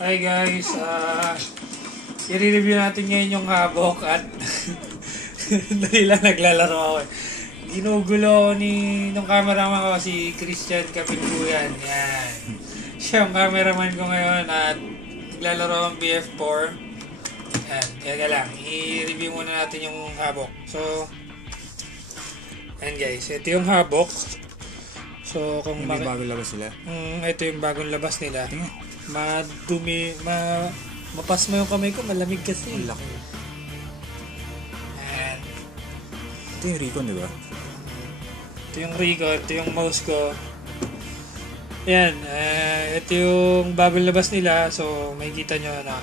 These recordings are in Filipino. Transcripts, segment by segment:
Hi guys, i-review natin ngayon yung habok at dahil lang naglalaro ako. Ginugulo ako nung cameraman ko, si Christian Kapitbuyan. Yan. Siya yung cameraman ko ngayon at naglalaro akong BF4. Yan, kaya lang, i-review muna natin yung habok. So, yan guys, ito yung habok. So, kung may bagong labas sila. Ito yung bagong labas nila. Madumi, mapas mo yung kamay ko, malamig kasi. Ang laki. And, Ito yung Recon, di ba? ito yung Recon, ito yung mouse ko. Yan, ito yung bagong labas nila. So, makikita nyo na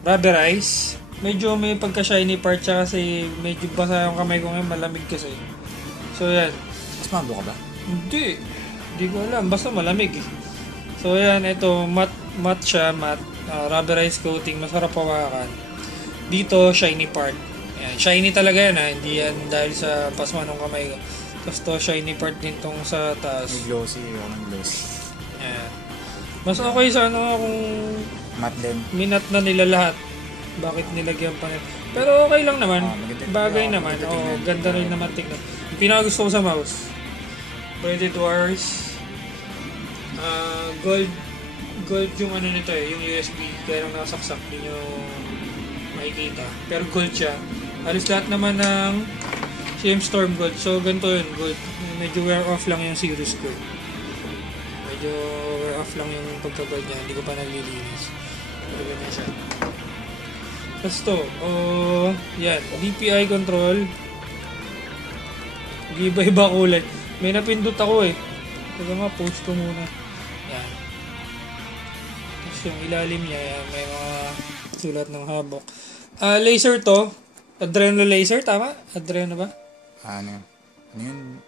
rubberized. Medyo may pagka-shiny part siya kasi medyo basa yung kamay ko ngayon, malamig kasi. So, yan. Mas mando ka ba? Hindi ko alam, basta malamig eh. So yan, ito matte siya, rubberized coating, masarap hawakan. Dito, shiny part. Yan, shiny talaga yan ha, hindi yan dahil sa pasma ng kamay ko. Tapos to, shiny part din tong sa taas. May glossy, yung glossy. Yan. Mas okay sa kung Matte din. minat na nila lahat. Bakit nilagyan pa nila? Pero okay lang naman, bagay naman. Ganda rin naman tingnan. Yung pinakagusto ko sa mouse, Braided wires, gold yung ano nito yung USB, kaya nang nakasaksak din yung makikita. Pero gold siya. Halos lahat naman ng CM Storm gold. So ganito yun, gold. Medyo wear off lang yung series ko. Medyo wear off lang yung pagka-gold niya. Hindi ko pa naglilinis. Pero ganyan siya. Tapos to, yan, DPI control. Iba-iba kulay. May napindot ako eh. Teka nga, post ko muna. Yan. Tapos yung ilalim niya, yan, may mga sulat ng habok. Laser to. Adreno laser, tama? Adreno ba? Ano yun?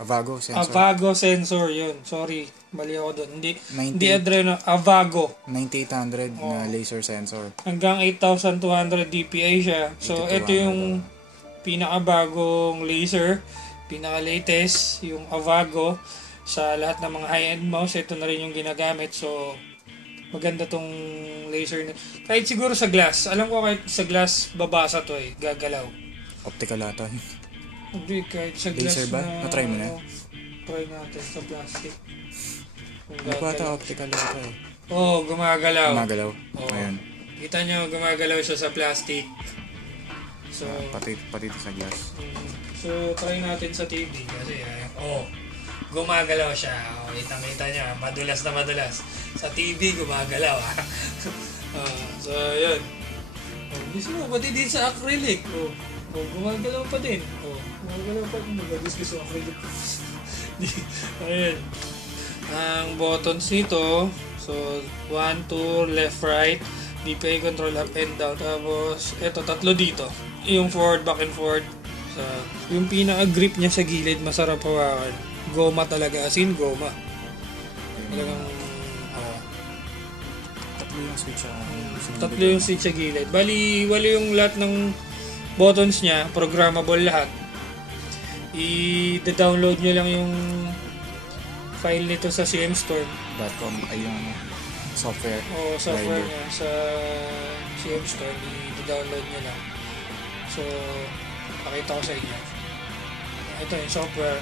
Avago sensor. Avago sensor, yun. Sorry, mali ako doon. Hindi Adreno, Avago. 9800 na laser sensor. Hanggang 8200 DPI siya. So, ito yung pinakabagong laser. Pinaka-latest, yung Avago. Sa lahat ng mga high-end mouse, ito na rin yung ginagamit. So, maganda tong laser. Kahit siguro sa glass. Alam ko kahit sa glass, babasa to eh. Gagalaw. Optical ata. Hindi, kahit sa glass laser ba? Na-try mo na? Try natin sa plastic. Ano pa ata optical ata eh? Gumagalaw. Gumagalaw. Ayan. Kita nyo, gumagalaw siya sa plastic. So, pati sa glass. So, try natin sa TV kasi, gumagalaw siya. Kitang-kita niya, madulas na madulas. Sa TV, gumagalaw. So, yun. Gusto mo, pati din sa acrylic. Gumagalaw pa din. Gumagalaw pa din. Gusto acrylic. Ayun. Ang buttons nito, so, 1, 2, left, right, DPI control up and down. Tapos, eto, tatlo dito. Yung forward, back and forward. Yung pinaka-grip niya sa gilid, masarap hawakan. Goma talaga, as in goma. Talagang, Tatlo yung switch. Tatlo yung switch sa gilid. Bali yung lahat ng buttons niya, programmable lahat. I-download nyo lang yung file nito sa cmstore.com. Ay yung software. Software niya sa CM Store. I-download nyo lang. So, pakita ko sa inyo. Ito yung software.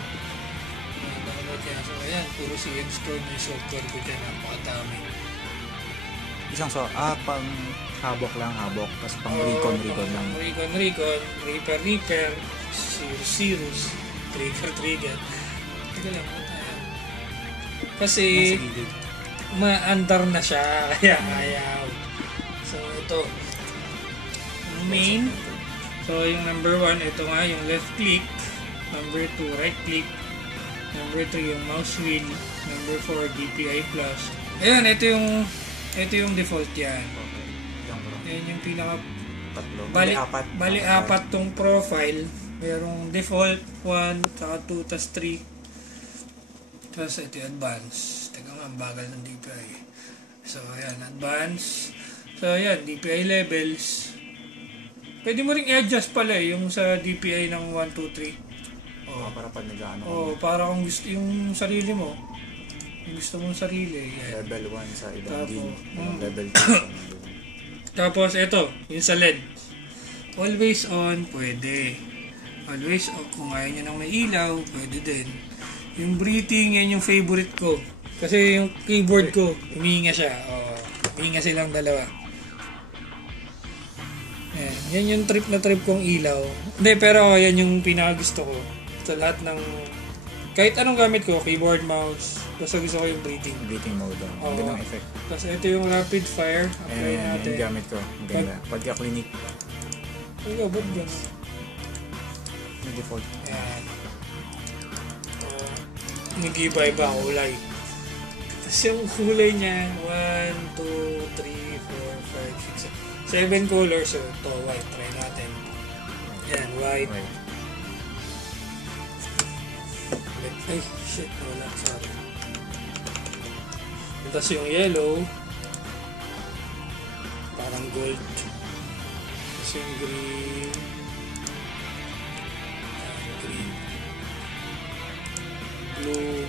Download yan. So, ayan. Puro CM Store na yung software ko dyan. Napakadami. Pang habok lang, habok. Tapos pang recon lang. Recon. Reaper. Cirrus. Trigger. Ito lang. Kasi, ma-andar na siya. Kaya ayaw. So, ito. Main. So, yung number 1, ito nga, yung left click. Number 2, right click. Number 3, yung mouse wheel. Number 4, DPI plus. Ayun, ito yung default yan. Ayan yung pinaka... Tatlo. Bali, apat tong profile. Merong default, 1, saka 2, tas 3. Tapos ito yung advance. Teka nga, ang bagal ng DPI. So, ayan, advance. So, ayan, DPI levels. Pwede mo rin i-adjust pala yung sa DPI ng 1, 2, 3. Para pag nag-ano. Para kung gusto yung sarili mo. yung gusto mong sarili. Yan. Level 1 sa ibang Tapos, game. Level 2. Tapos, ito, yung sa LED. Always on, pwede. Always off, kung ayaw nyo nang may ilaw, pwede din. Yung breathing, yan yung favorite ko. Kasi yung keyboard ko, humihinga siya. Humihinga silang dalawa. Yan yung trip na trip kong ilaw. Hindi, pero yan yung pinakagusto ko. Sa lahat ng... Kahit anong gamit ko, keyboard, mouse, basta gusto ko yung breathing. Breathing mode. Ang gandang effect. Tapos ito yung rapid fire. Apply natin. Yung gamit ko. Ang ganda. Pagka-clinic. Ikaw, ba't gano'n? Yung default. Yan. Nag-iba-iba kulay. Tapos yung kulay niya, 1, 2, 3, 4, 5, 6, 7 colors. So, ito, white. Try natin. Yan, white. Ay, shit. Wala. Sorry. Tapos yung yellow, parang gold. Tapos yung green, blue,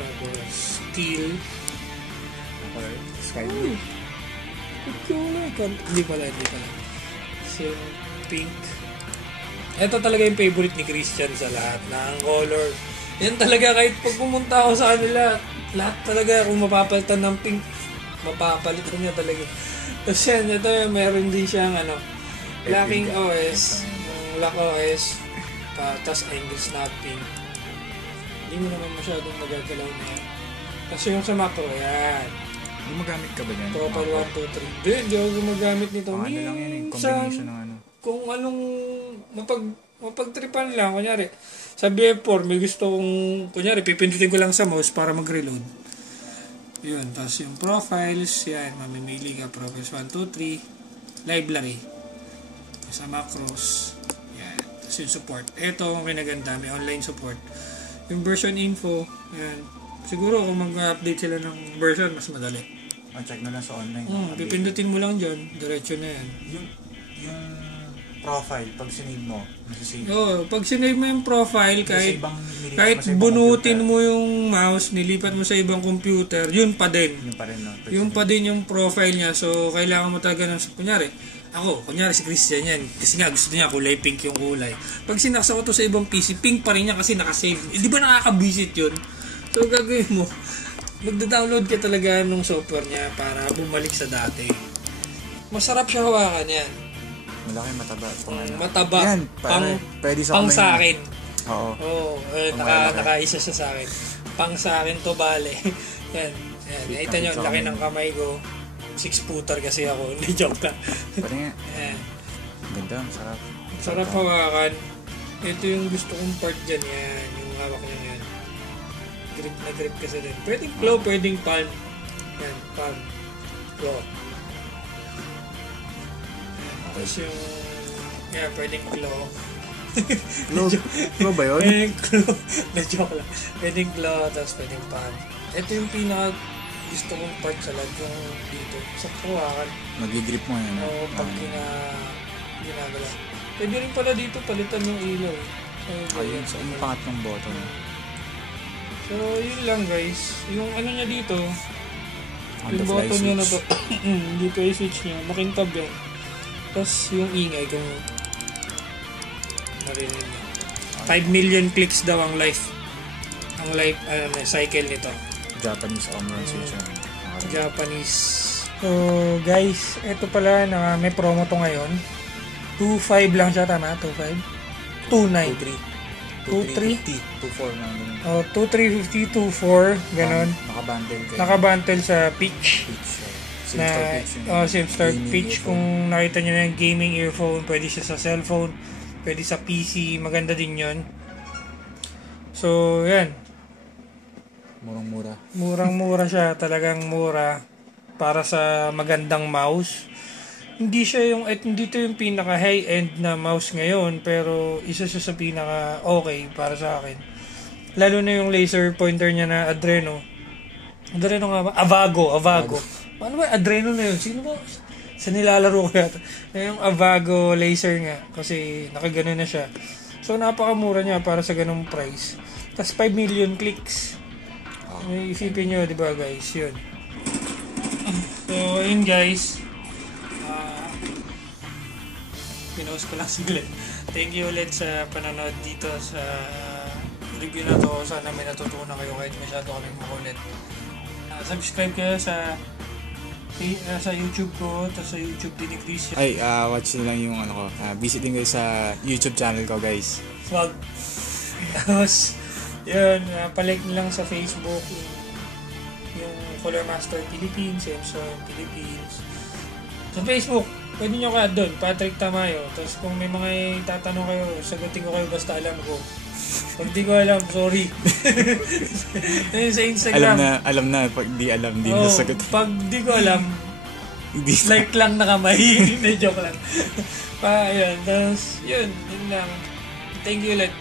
tapos steel, Sky blue. Hindi pala. So, pink. Ito talaga yung favorite ni Christian sa lahat ng color. Yan talaga, kahit pag pumunta ako sa kanila, lahat talaga kung mapapalitan ng pink, mapapalitan niya talaga. Tapos yan, ito meron din siyang locking OS, yung lock OS, tapos angle snapping. Hindi mo naman masyadong magagalaw na yan. Kasi yung sa macro, yan. Gumagamit ka ba yan? Total 1, 2, 3. Hindi ako gumagamit nito. Ano lang yan eh, combination ng ano. Kung anong mapagtripan lang, kunyari, sa BF4, may gusto kong, kunyari, pipindutin ko lang sa mouse para mag-reload. Yun, tapos yung profiles, yan, mamimili ka, profiles 1, 2, 3, library. Sa macros, yan, tapos yung support. Ito ang kinaganda, may online support. Yung version info, yan, siguro kung mag-update sila ng version, mas madali. Check na lang sa online. Pipindutin mo lang dyan, diretso na yan. Yung profile, pag sinave mo, masasave. Oo, pag sinave mo yung profile, kahit bunutin mo yung mouse, nilipat mo sa ibang computer, yun pa din. Yun pa din yung profile niya. So, kailangan mo talaga ng, kunyari si Christian yan. Kasi nga, gusto niya kulay pink yung kulay. Pag sinaksa ko to sa ibang PC, pink pa rin niya kasi nakasave. Di ba nakaka-visit yun? So, gagawin mo, magda-download ka talaga nung software niya para bumalik sa dati. Masarap siya hawakan yan. Malaki, mataba. Mataba. Yan, pwede sa pang sa akin. Oo. Nakaisa siya sa akin. Pang sa akin to, bale. Yan. Nakita nyo, laki ng kamay ko. 6-footer kasi ako. Hindi, joke lang. Pwede nga. Ganda, masarap. Sarap hawakan. Ito yung gusto kong part dyan. Yan. Yung hawak niya yan. Grip na grip kasi din. Pwedeng claw, pwedeng palm. Yan, palm. Claw. Tapos yung... Yeah, pwedeng claw. Claw ba yun? Pwedeng claw. Na-joke lang. Pwedeng claw, tapos pwedeng palm. Ito yung pinaka gusto kong part sa lahat yung dito. Sa hawakan. Mag-grip mo yan. Oo, pag ginagala. Pwede rin pala dito palitan yung ilaw. Ayun, so yung pangatlong button. So, yun lang guys. Yung niya dito, yung On-the-fly button niya na to, switch. dito yung switch niya, makintab yan. Tapos yung ingay kung narinig niya. 5 million clicks daw ang life cycle nito. Japanese on-run switch. Japanese. So guys, ito pala na may promo to ngayon. 2.5 lang siya, tama? 2.5? 2.9. 2.3? 2.4 na ganun. 2.350, 2.4, ganun. Nakabantel sa pitch. SIM-start pitch. Kung nakita nyo na yung gaming earphone, pwede siya sa cellphone, pwede sa PC, maganda din yun. So, yan. Murang-mura siya, talagang mura para sa magandang mouse. Hindi to yung pinaka high-end na mouse ngayon, pero isa siya sa pinaka okay para sa akin. Lalo na yung laser pointer niya na Adreno nga ba? Avago. Ano ba? Adreno na yun. Sino ba? Sa nilalaro ko yata. Yung Avago laser nga. Kasi nakagano na siya. So, napakamura niya para sa ganung price. Tapos 5 million clicks. May isipin nyo, di ba guys? Yun. So, yun guys. Pinost ko lang siglit. Thank you ulit sa panonood dito sa review na to. Sana may natutunan kayo kahit masyado kaming makulit. Subscribe kayo sa YouTube ko, tapos sa YouTube din ni Chris. Ay, watch nyo lang yung ano ko. Visit din kayo sa YouTube channel ko, guys. Wag. Tapos, yun, palike nyo lang sa Facebook yung Color Master Philippines, Samson Philippines. Sa Facebook, pwede nyo ka doon, Patrick Tamayo. Tapos kung may mga tatanong kayo, sagutin ko kayo basta alam ko. Pag di ko alam, sorry. Ayun sa Instagram. Alam na. Pag di alam, di oh, nasagot. Pag di ko alam, like lang na kamay. Hindi, joke lang. Ayun, tapos, yun lang. Thank you ulit.